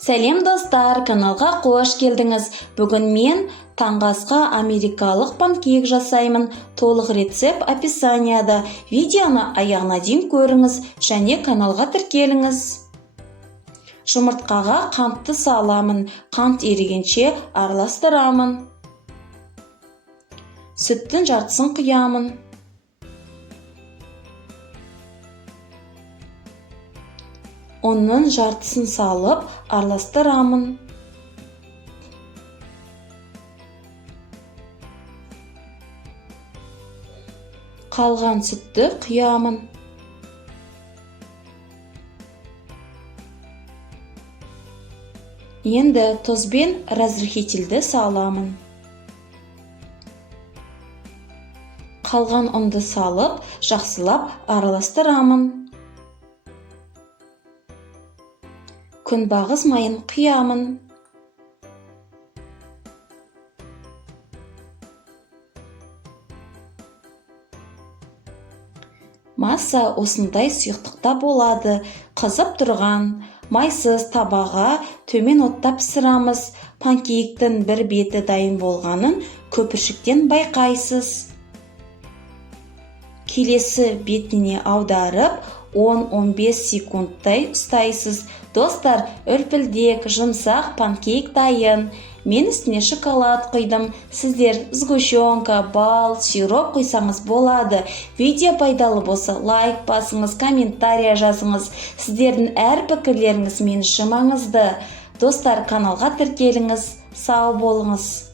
Сәлем достар, каналға қош келдіңіз. Бүгін мен таңғы асқа америкалық панкейк жасаймын. Толық рецепт описанияда. Видеоны аяғына дейін көріңіз және каналға тіркеліңіз. Жұмыртқаға қантты саламын. Қант ерігенше араластырамын. Сүттің жартысын құямын. Оның жартысын салып араластырамын. Қалған сүтті құямын. Енді тұзбен разрыхителді саламын. Қалған ұнды салып, жақсылап араластырамын. Күнбағыс майын құямын. Масса осындай сұйықтықта болады. Қызып тұрған майсыз табаға төмен отта пісірамыз. Панкейктің бір беті дайын болғанын көпіршіктен байқайсыз. Келесі бетіне аударып 10-15 секундтай ұстайсыз. Достар, үлпілдек, жұмсақ панкейк дайын. Мен үстіне шоколад құйдым. Сіздер сгущенка, бал, сироп құйсаңыз болады. Видео пайдалы болса, лайк басыңыз, комментария жазыңыз. Сіздердің әр пікірлеріңіз мен үшін маңызды. Достар, каналға тіркеліңіз. Сау болыңыз.